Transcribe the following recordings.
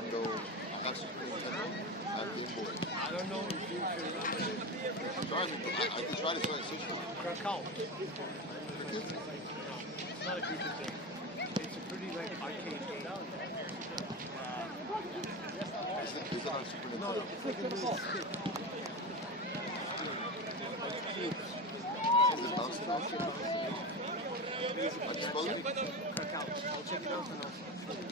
Nintendo. I have Super Nintendo. I have Game Boy. I don't know if you can remember it. I'm trying. I can try to find Switch one. Krakow. For kids? It's not a creepy thing. It's a pretty like arcade game. Is it on Super No, Nintendo? it's like a little stick. Is it bouncing off? How do you spell it? Krakow. I'll check it out and I'll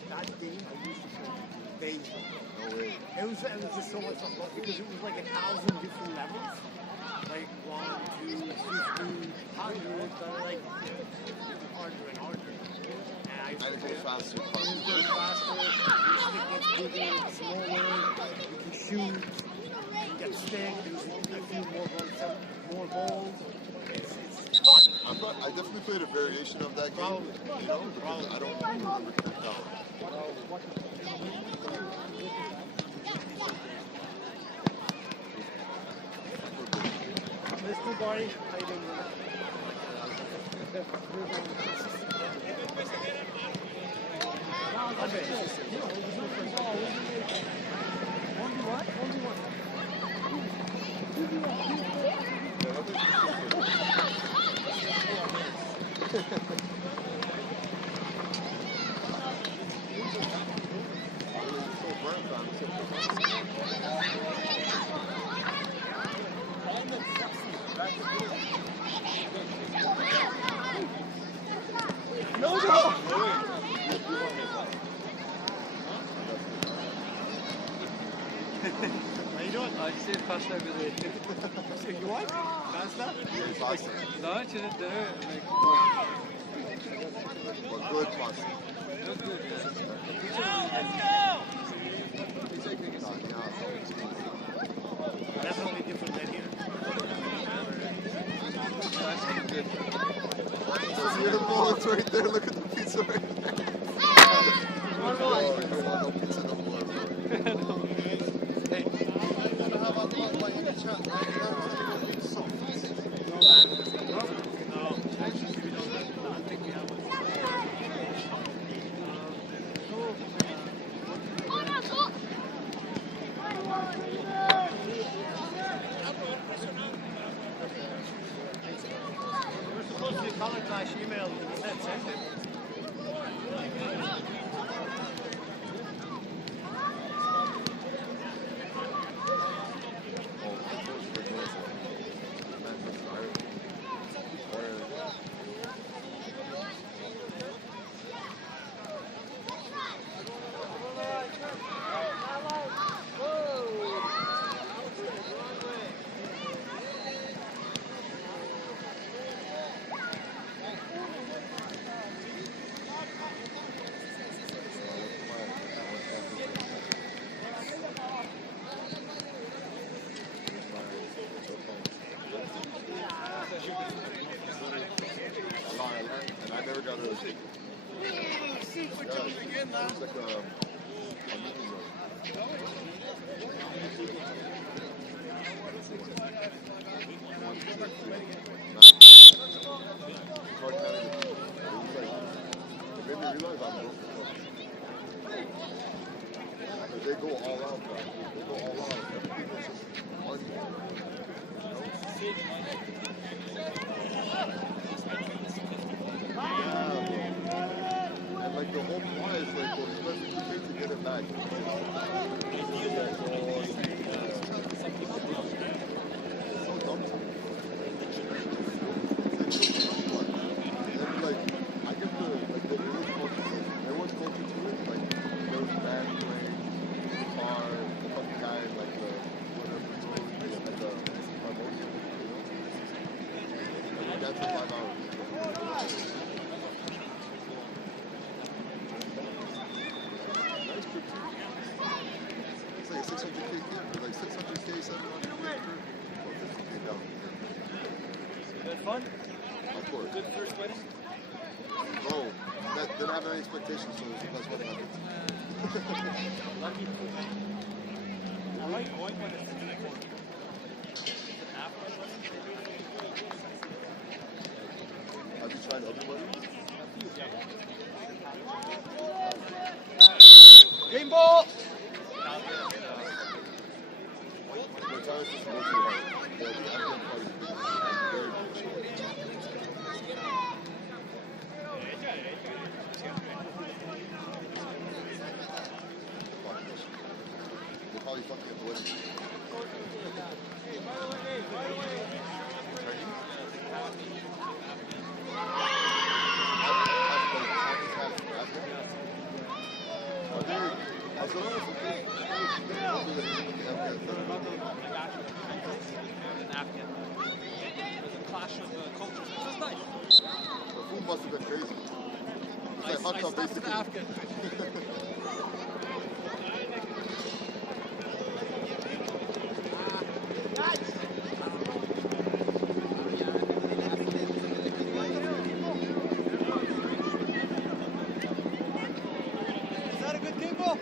that game I used to play baseball. No way. It was just so much fun because it was like 1,000 different levels. Like 1, 2, 50, 100, but like harder and harder. And I used And to it play goes faster. It goes faster, your stick gets bigger, smaller, you can shoot, you get stick, there's a few more balls. It's fun. I definitely played a variation of that game. Probably. You know, because I don't remember Krakow. Mr. Barney, how you doing? How you doing? I just ate pasta every day. You what? Pasta? Pasta. No, I didn't do it. Like, But good pasta. it was good. Definitely different than here. That's good. See the ball, it's right there. Look at the pizza right there. Oh, no pizza no more, bro. We're supposed to be color clash email. You said send it. And I never got a shake. It was like a mini one. It made me realize I'm broke. They go all out, bro. They go all out. Everything is just money. Yeah. And like the whole point is like they'll spend everything to get it back. So dumb to me. Like, I get the English culture, everyone's culture to it, like, there's band playing, guitar, the fucking guy, like, the, whatever, and the harmonium, you know? And that's for 5 hours. Nice trip, too. It's like a 600K kid, or like 600K, 700K trip, or 50K down. Good fun? Of course. Good first wedding? No, that didn't have any expectations, so it was the best wedding I've been to. Lucky. I like going when it's Have you tried other weddings? Game ball! go too hard. Yeah, the Afghan part is very They probably fucking avoid him. The food must have been crazy. It's like hot tub basically. Is that a good game ball?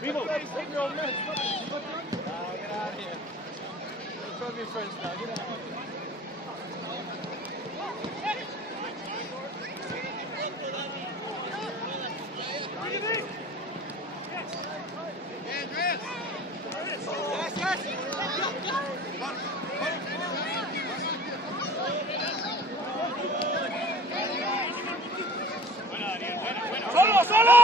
Vivo, take your own man. Get out of here. Let's run your friends now. Get out of here. ¡Solo, solo!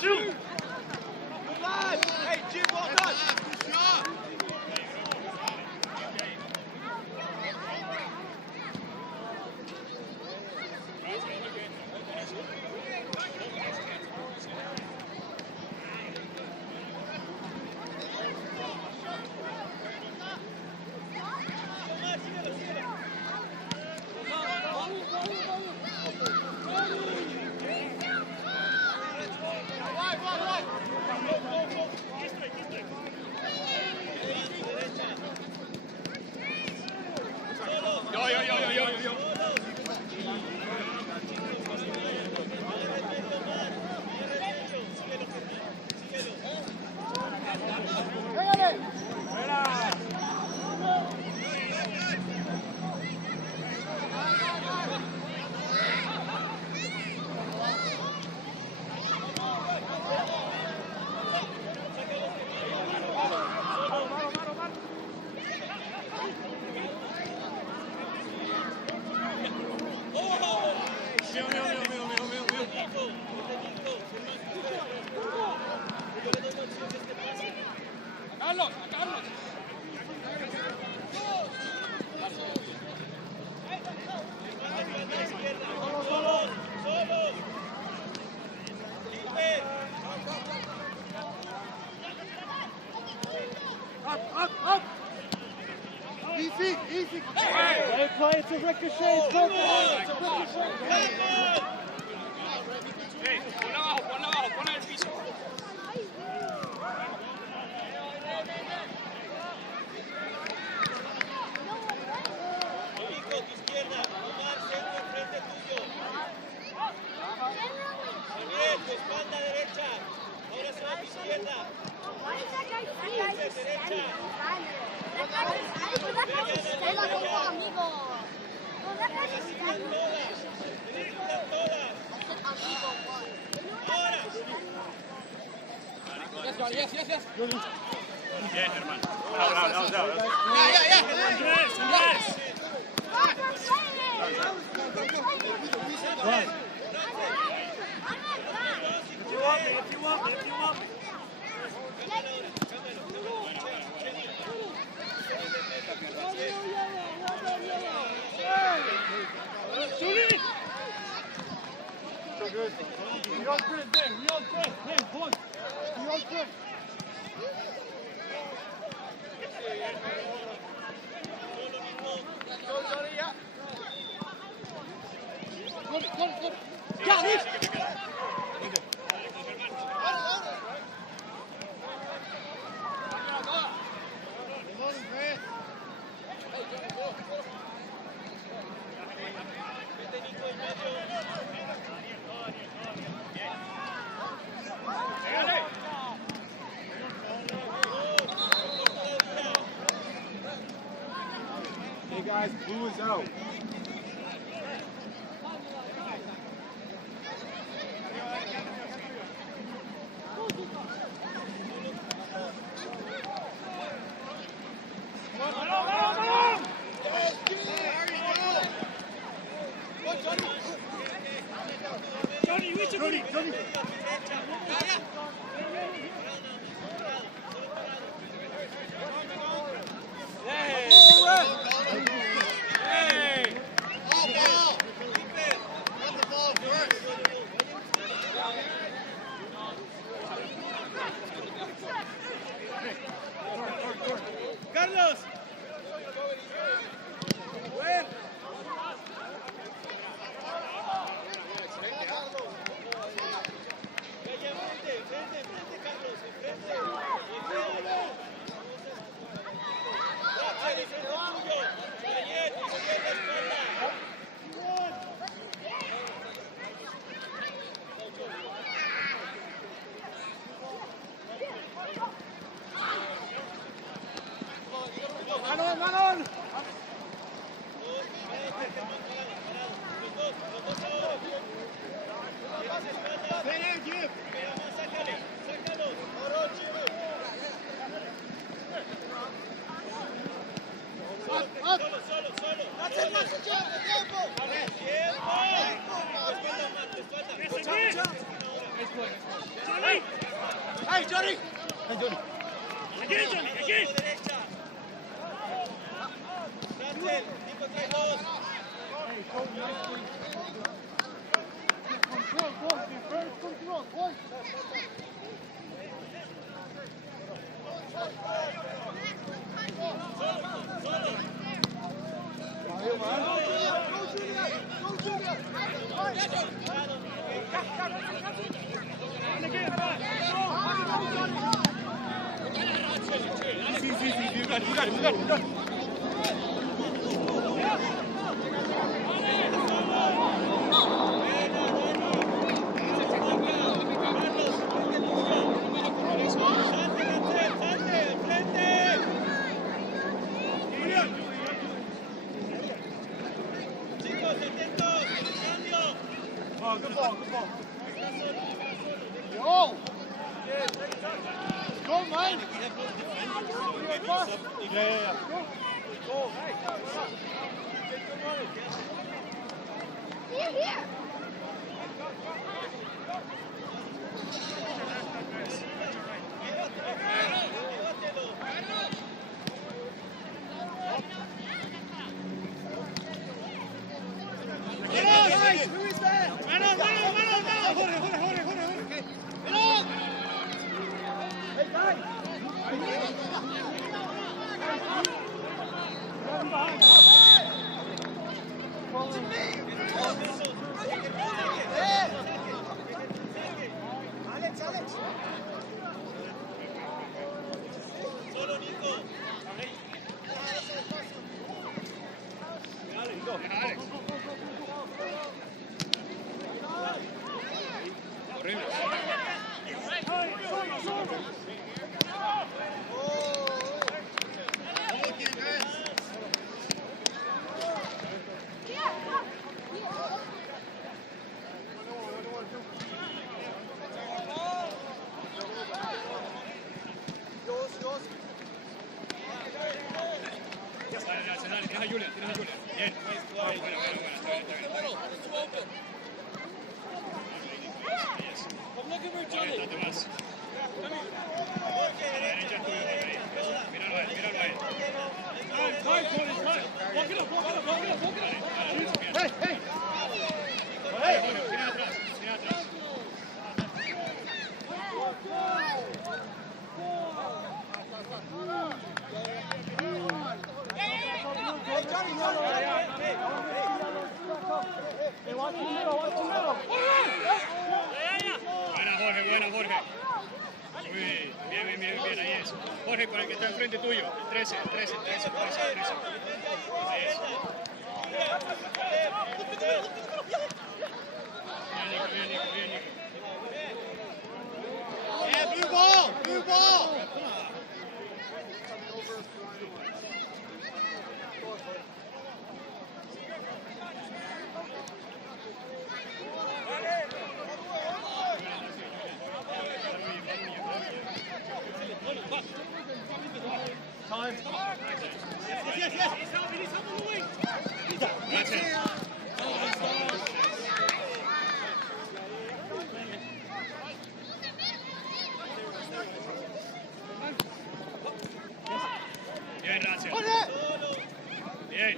Shoot! Hey, Jim, well done! Up! Easy! Hey, play, it's a ricochet! It's a ricochet! Hey, ponla abajo, ponla en el piso. Nico, tu izquierda, Omar, centro enfrente tuyo. Daniel, tu espalda derecha. Ahora se va a tu izquierda. Yes. Bien, hermano. If you want me. Real good there, real good. Hey, boy. Real good. Good. Got it! Hey guys, blue is out. Johnny. Carlos. Enfrente, Carlos, enfrente. Enfrente tuyo. Daniel, izquierda, espalda. Manon! Hey, Johnny! Again, Johnny, again! Cancel, Nico trae dos. You got it. Chicos, atentos, cambio. Oh, good ball. Yo! Go, man! Yeah. Go. Here. Alex. Horrible. Dale, tienes a Julian, Bien. Bueno, está bien. Date más. A la derecha es tuyo, ahí. Míralo a él. Tira atrás. Buena, Jorge. Bien, ahí es. Jorge, con el que está enfrente tuyo, el 13. Ahí es. Bien, Nico. Blue ball! Time. Yes. He's help on the wing. That's it. Bien, Rachel. Bien.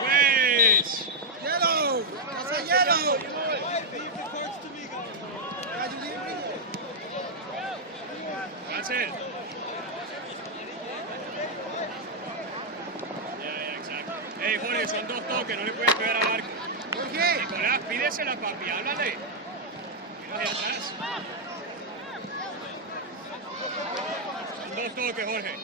Pues. Yellow! That's a yellow! Rachel. Ya, exacto. Hey, Jorge, son 2 toques, no le puedes pegar al arco. ¿Por qué? Nicolás, pídesela, papi, háblale. Mira hacia atrás. Son 2 toques, Jorge.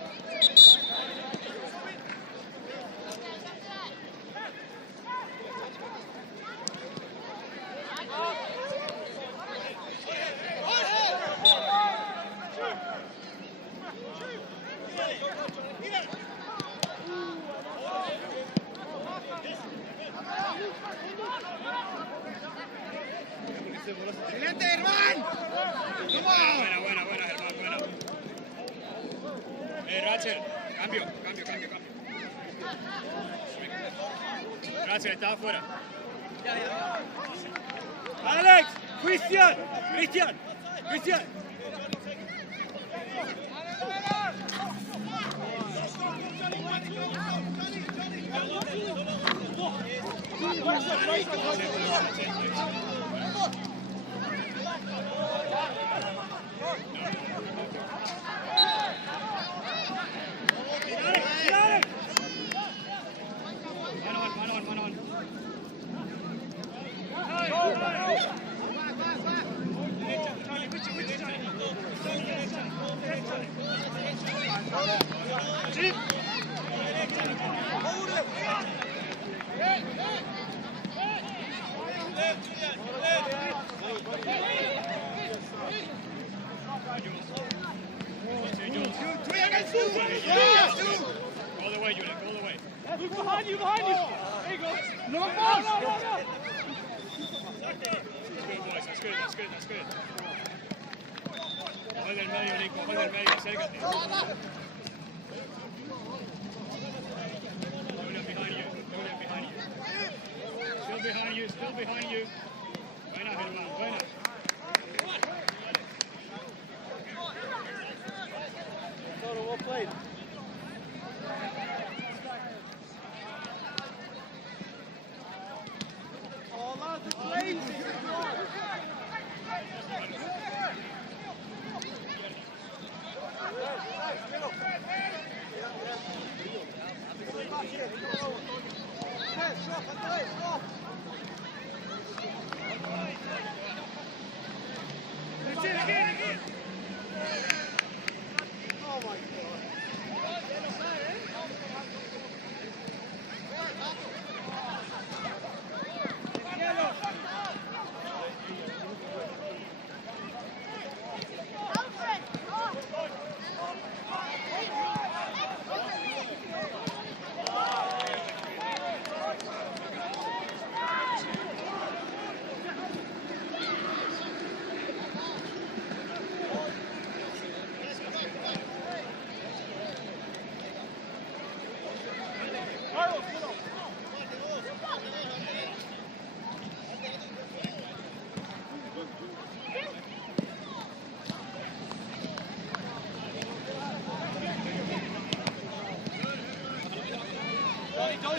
¡Excelente, Germán! Buena, Germán, buena. Rachel, cambio. Rachel, estaba afuera. Alex! Christian! Mano. Go the way, Julian, go the way. Look behind you! There you go! No! That's good, boys. That's good. Juega del medio, Nico. Juega del medio. Acércate. Julian behind you. Still behind you. Buena, Germán. Buena. Total, well played. All out the crazy! Again. Oh my God.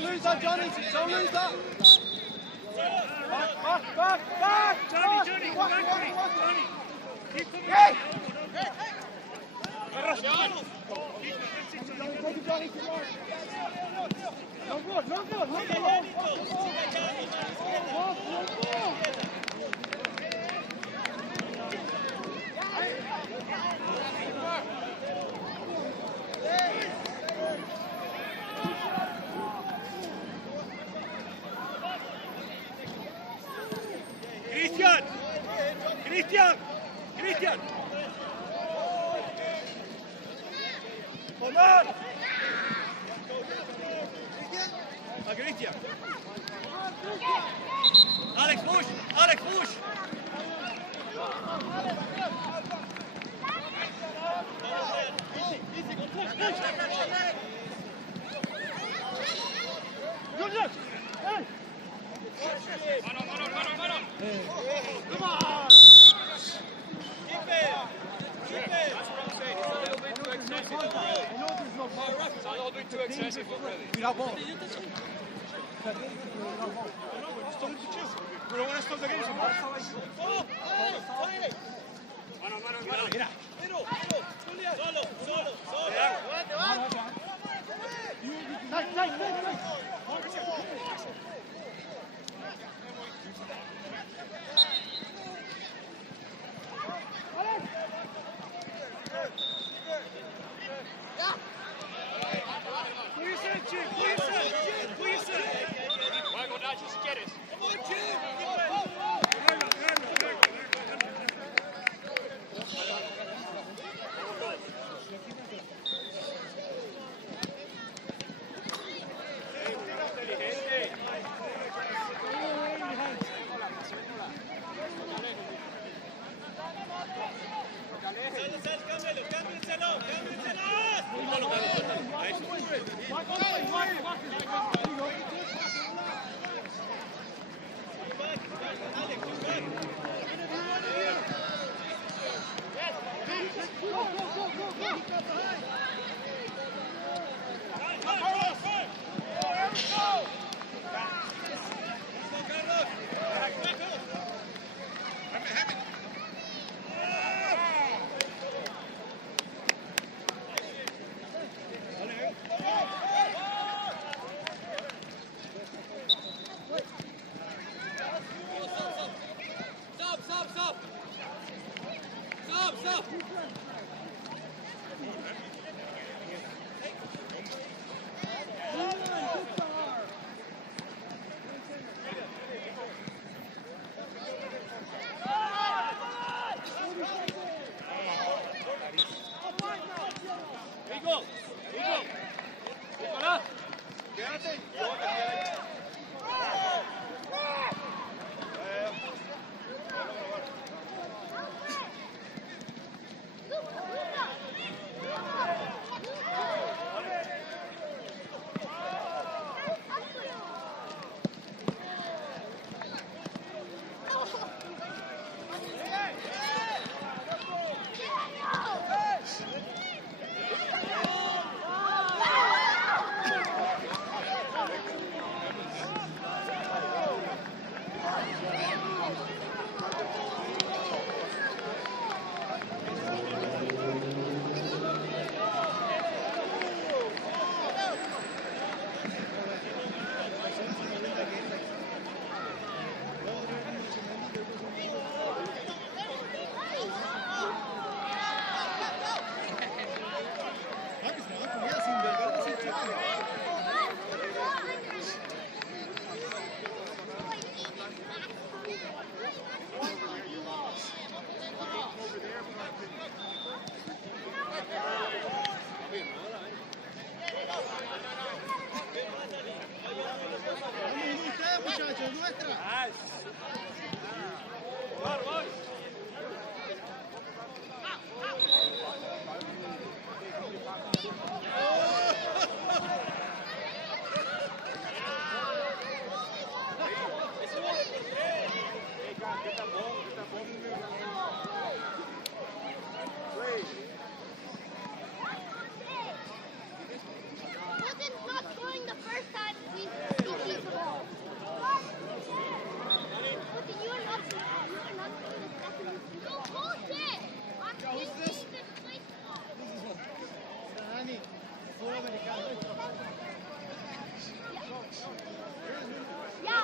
Don't lose that, Johnny. Don't lose that. Back. Johnny, go back, Johnny. Johnny. Keep coming. Hey. No good. Cristian. Come on. Cristian. Alex, push. Julius. Hey. Mano. Come on. Keep it. It's not all been too excessive already. We don't want. We don't want to stop the game so much. Mano, mira. Solo. Nice. Pull yourself, Jim. Why go down, just get it. Come on, Jim. Stop.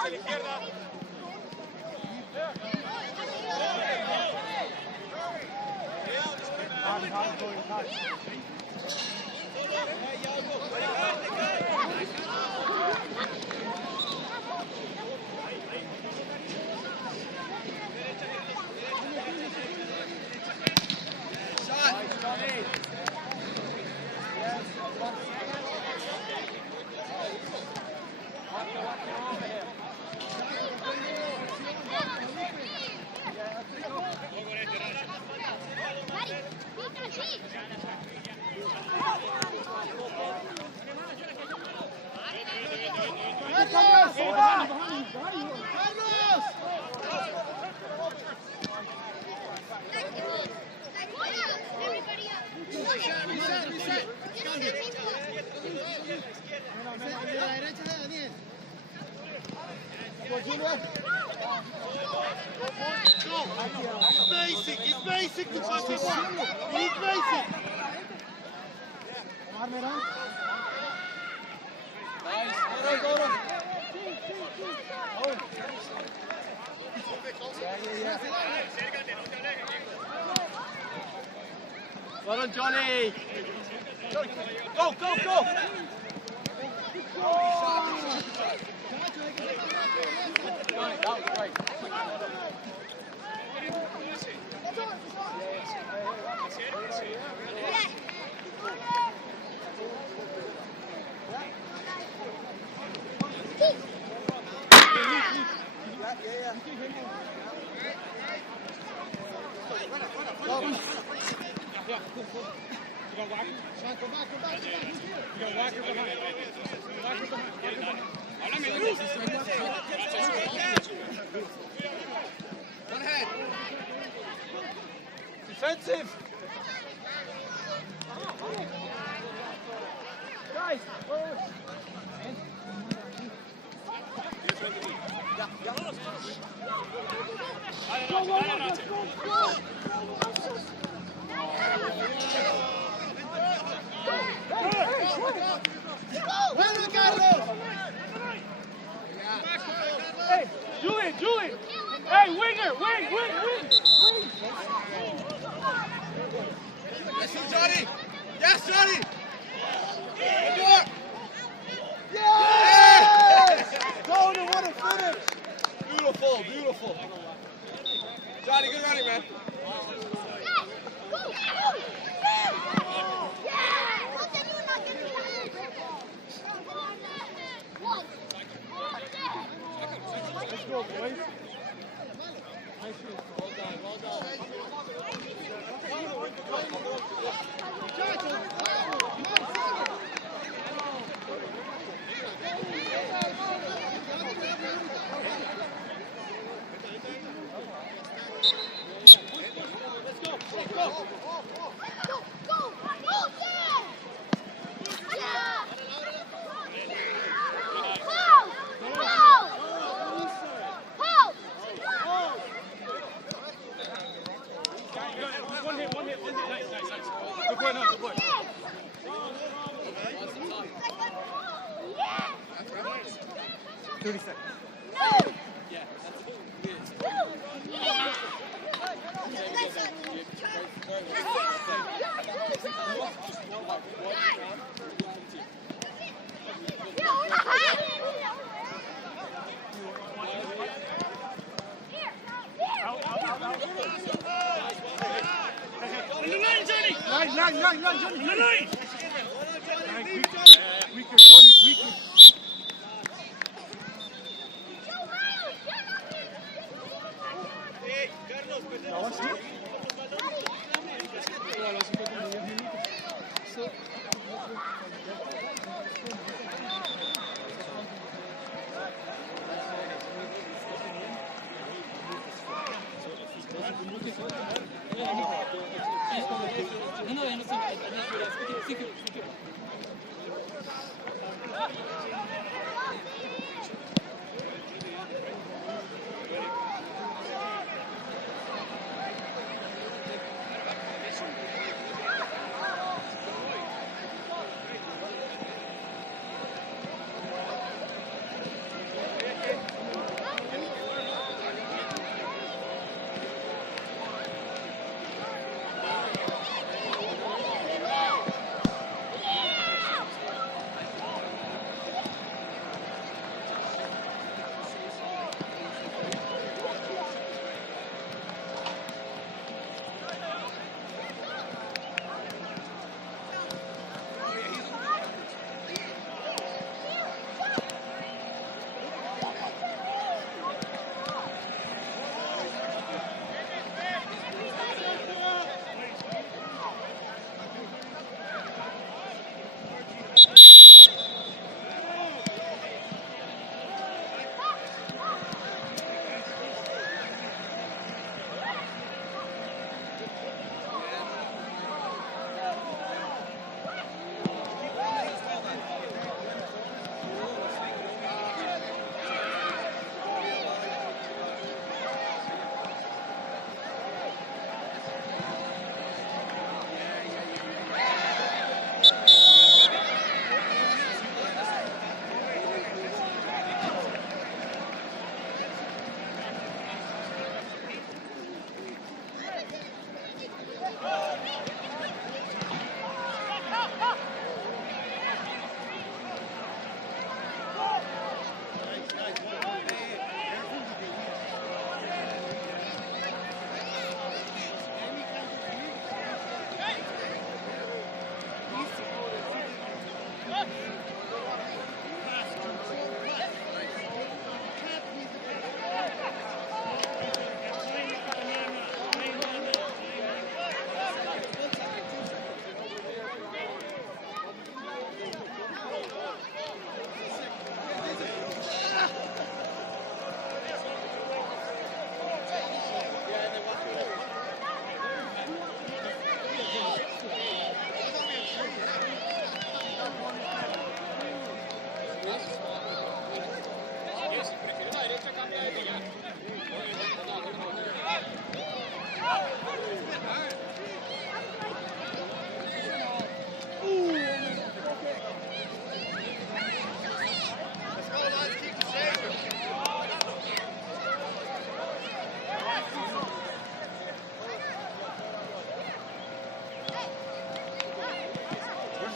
a la izquierda. Basic, it's basic to fuck this up. He's basic. Nice, go on. Well done, Johnny. Go, go, go. Johnny, that was great. Defensive. Guys, hey, Julian! Hey, winger! Wing! Yes, Johnny! Yes, Johnny! yes! Golden, what a finish! Beautiful. Johnny, good running, man. Let's go, boys. Nice shoot. Well done. One hit. Nice. Good boy. 30 seconds. Yeah, Run, Johnny! Quicker, Johnny, quicker!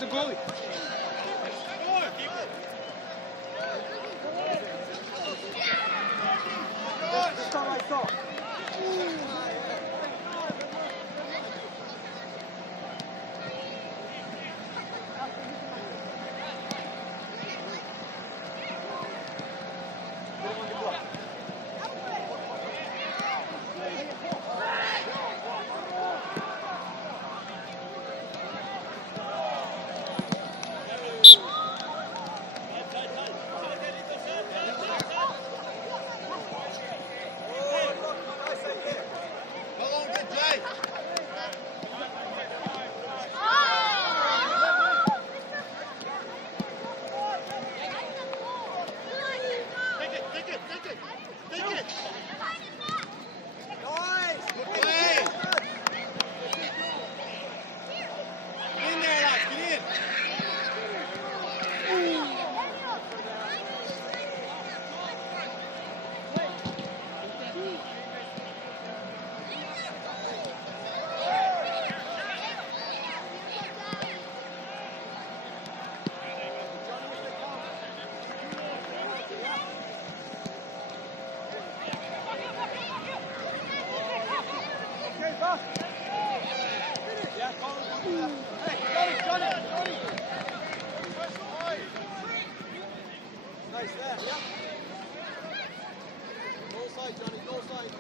the goalie. That's all I saw. Nice there, yeah. Goal side, Johnny, goal side.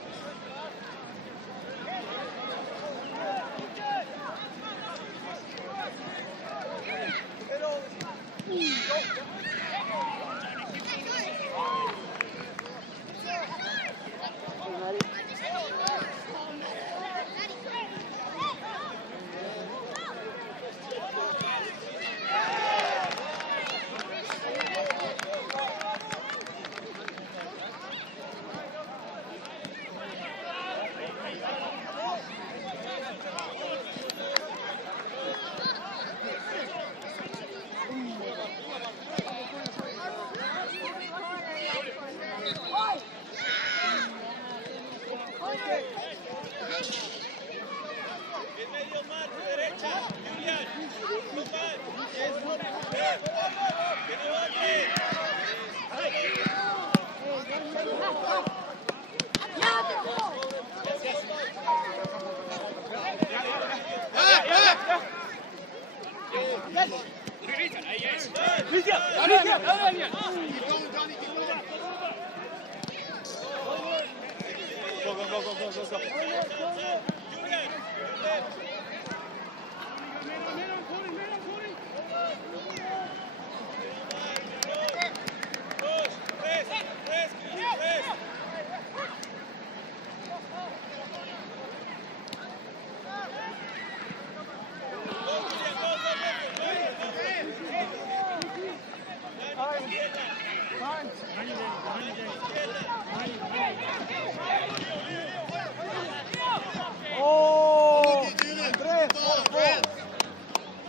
Oh, Andres,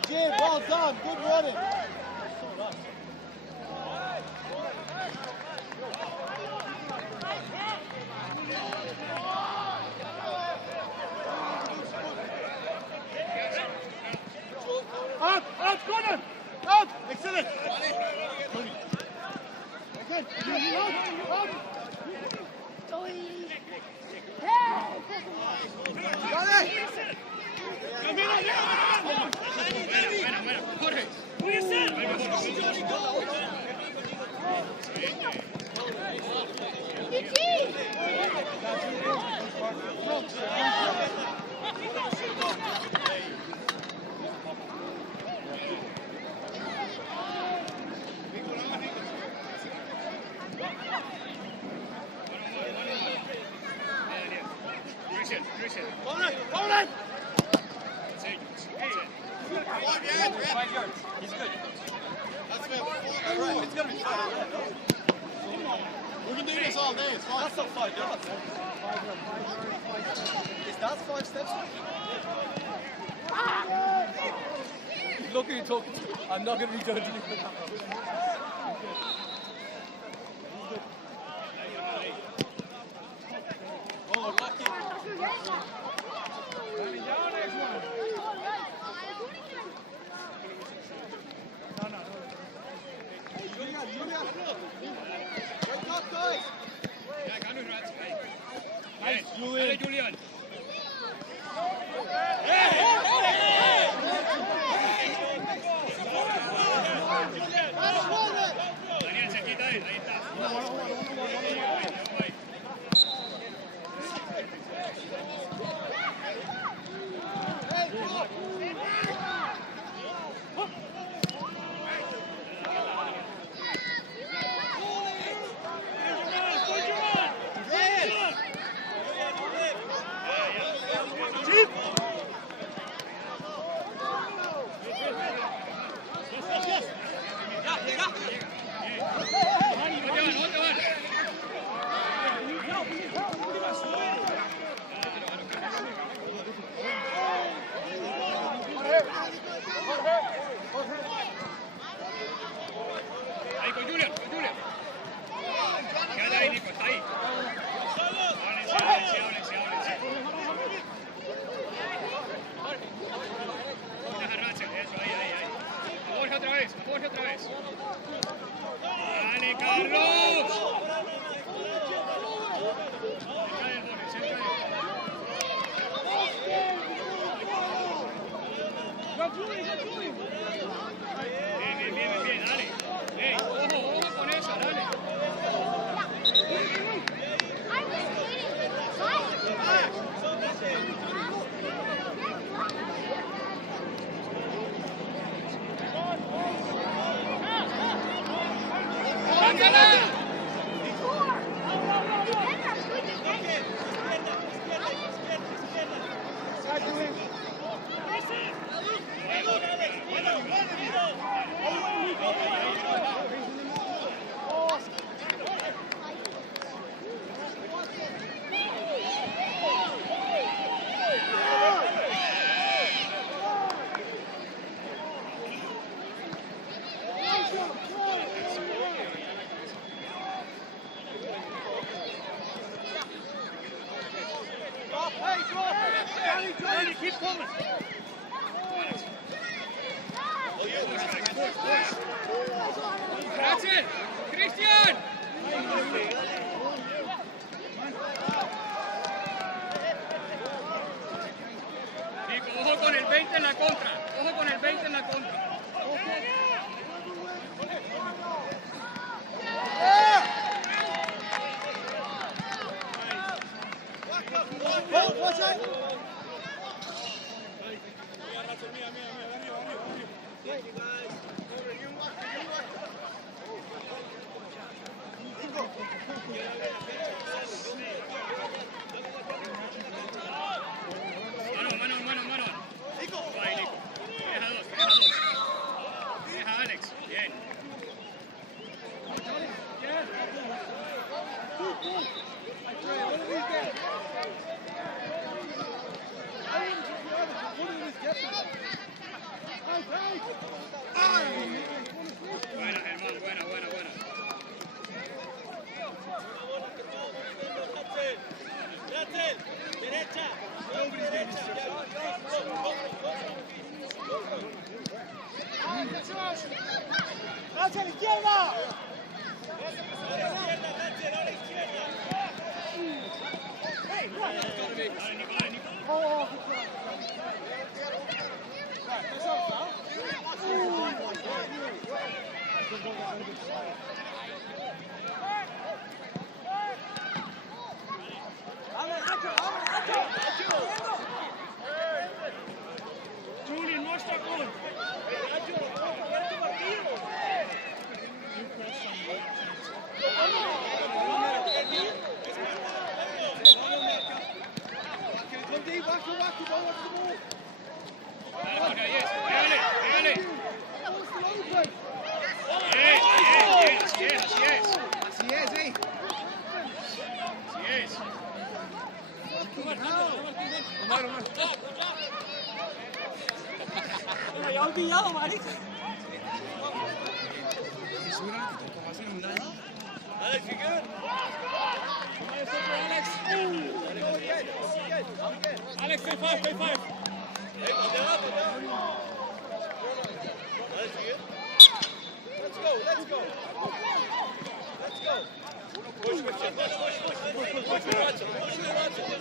Jay, well done, good running. Out, corner! Out! Excellent! Again, out. We can do this all day, it's fine. That's not 5 yards. Is that 5 steps? Look who you're talking to. I'm not going to be judging you for that. Oh, lucky. Bien. Dale, Julián. Daniel, cerquita de él, ahí está. Ahí con Julián, con Julián. Quédate ahí, Nico, está ahí. Háblense. Deja Rachel, eso, ahí. Borja otra vez. Dale, Carlos. Cerca del Bien, dale. Ey, ojo con eso, dale. Keep coming. Rachel, Cristian. Nico, ojo con el 20 en la contra. What's that? Mano. Ahí, Nico. Deja Alex. Bien. Buena, Germán, buena. Rachel, derecha. ¡Hacia la izquierda! Ahora izquierda. Dale, Nico. Oh, that's all foul? Juli, no está con. Pégale. Bien, así es. Me había olvidado, marica. Alex, you good? Alex, stay five. Hey, go down. Alex, you good? Let's go. Push with Rachel.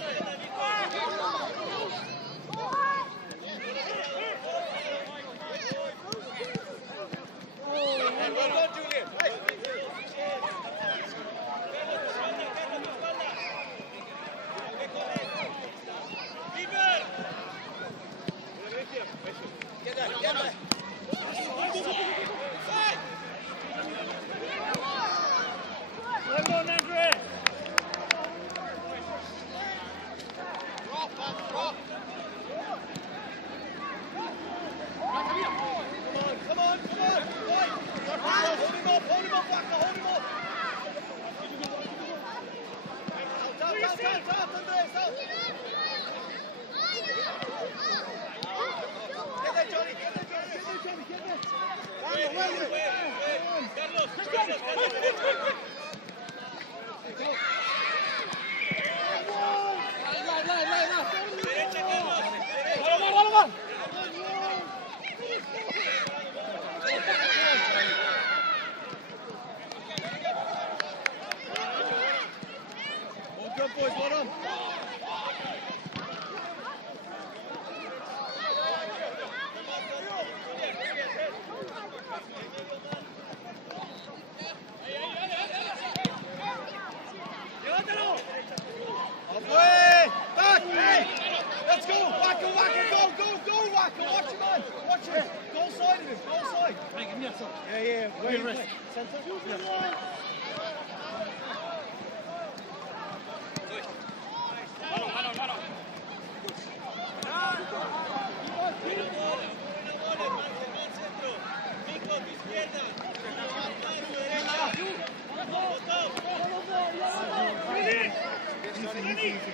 Yeah. Where your wrist? Center? Yeah.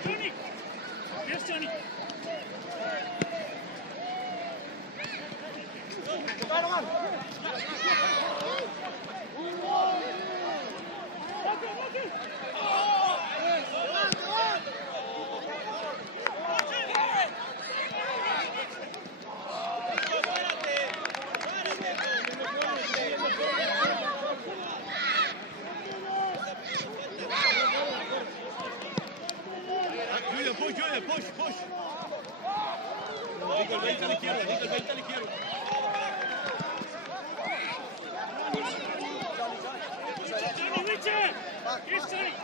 Johnny! Yes, Johnny! Push. Nico, el 20 a la izquierda, Nico, el 20 a la izquierda. Johnny, Richard! Yes, Johnny!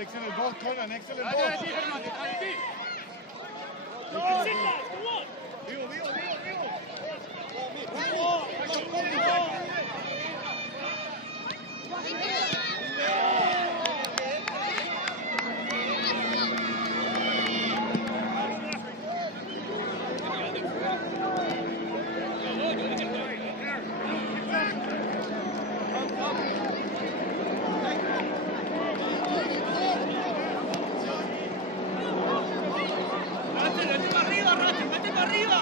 Excellent ball, Conan, excellent Hadi, ball. hadi. Sit down, come on! Vivo. ¡Vete para arriba!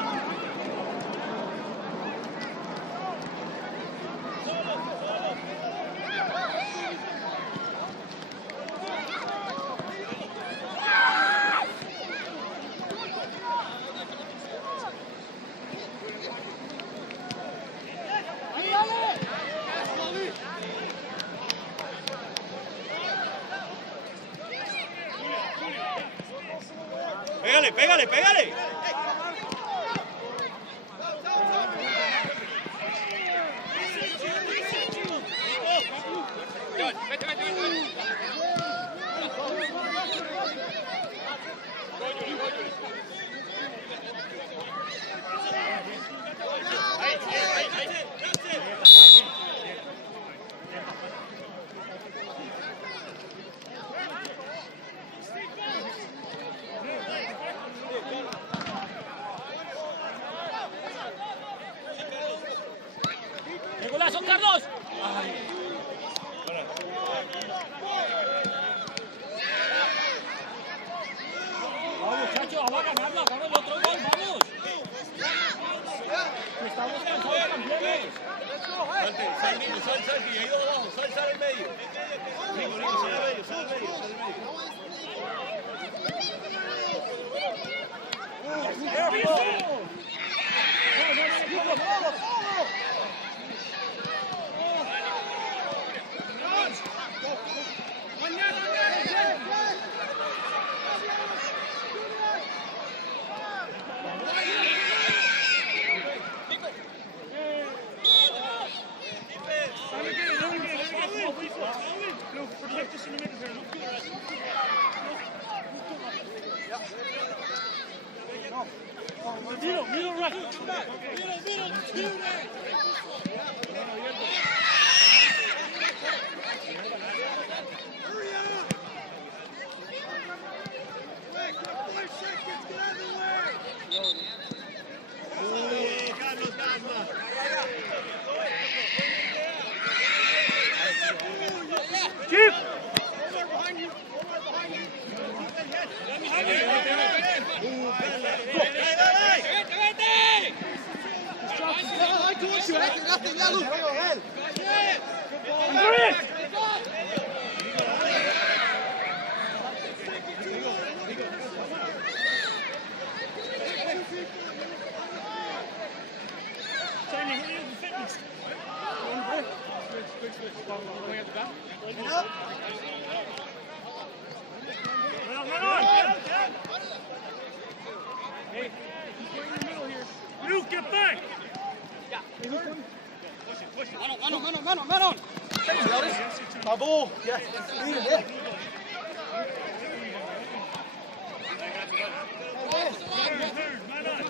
¡Pégale! ¡Qué golazo, Carlos! Vamos, muchachos, vamos a ganarlo, hagamos el otro gol, vamos. Estamos cansados, campeones. Sal, que ha ido abajo, sal en medio. Nico, sal al medio. Protect us in the middle here. Middle right. Middle there. Hurry up! Quick, 4 seconds, get out of the way! Carlos, calma. Keep! Hey, he's right in the middle here. Luke, get back! Push it. Mano. Bravo. Yes. Man on.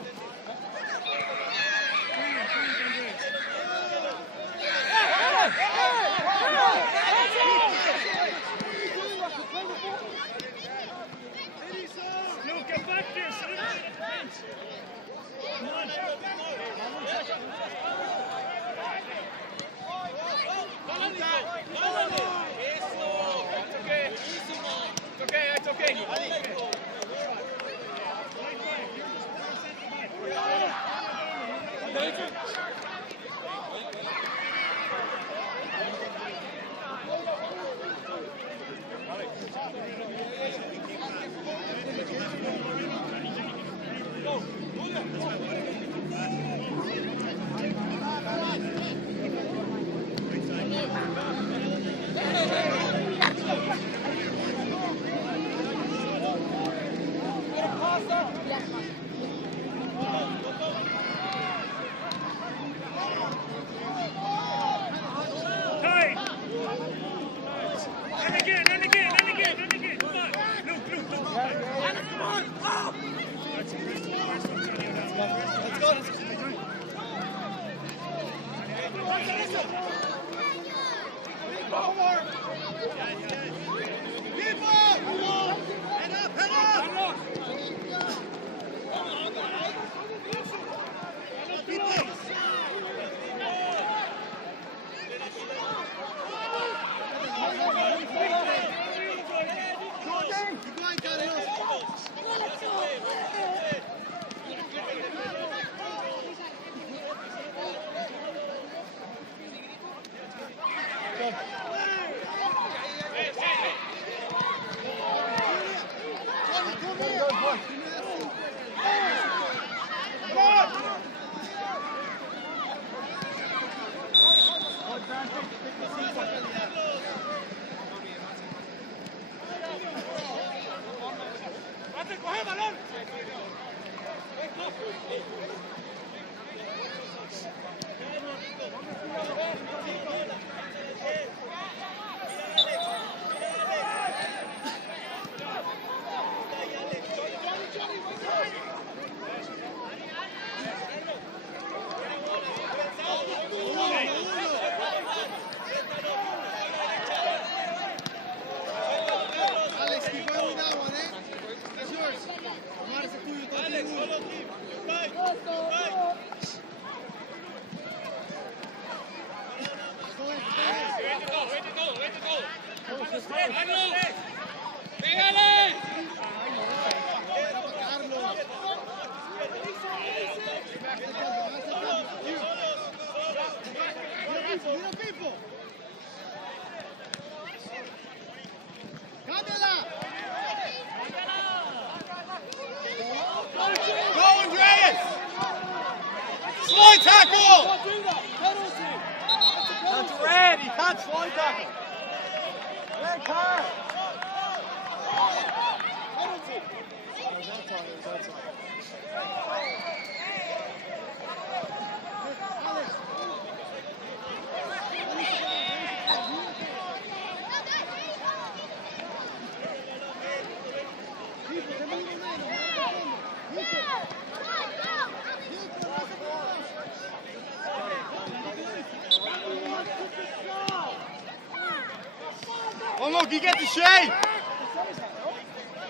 Oh, look, you get the shape.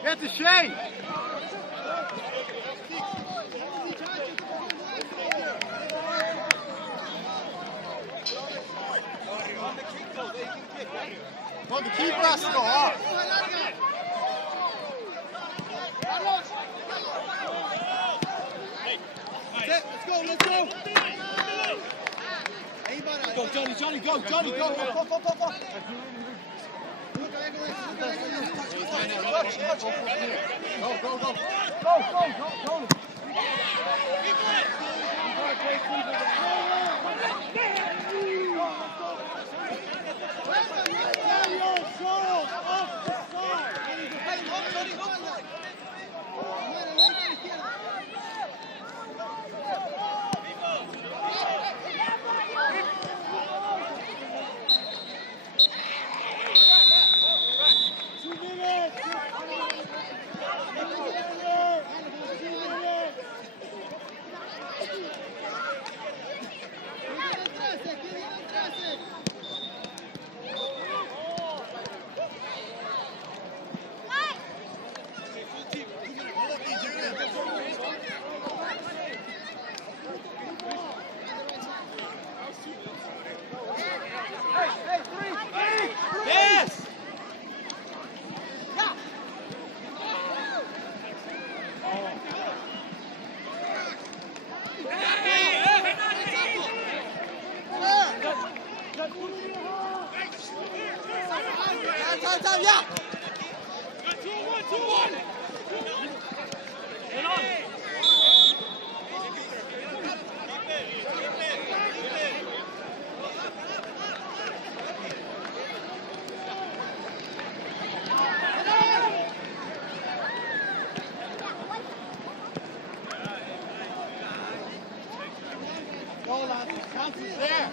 Get the shape. Well, the keeper has to go off. Let's go, let's go. Go, Johnny, Johnny, go, Johnny, go. Go. Time, yeah. Good, 2-1, 2-1. Get on. Go, Lance. Chance is there.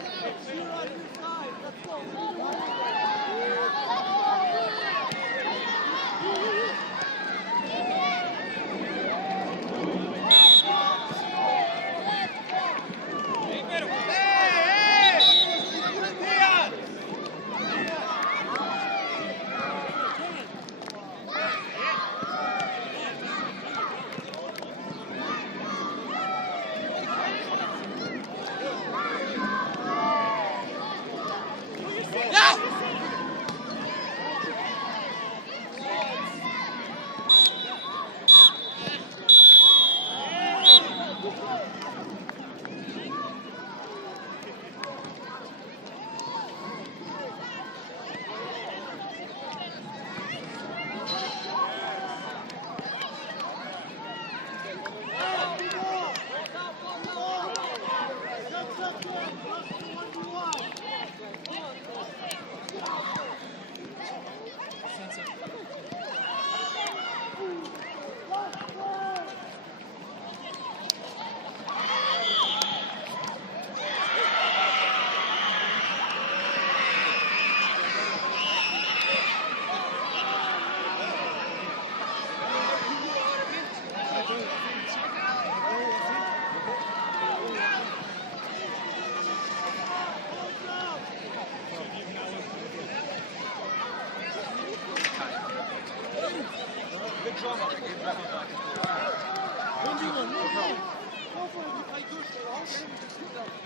Go for it.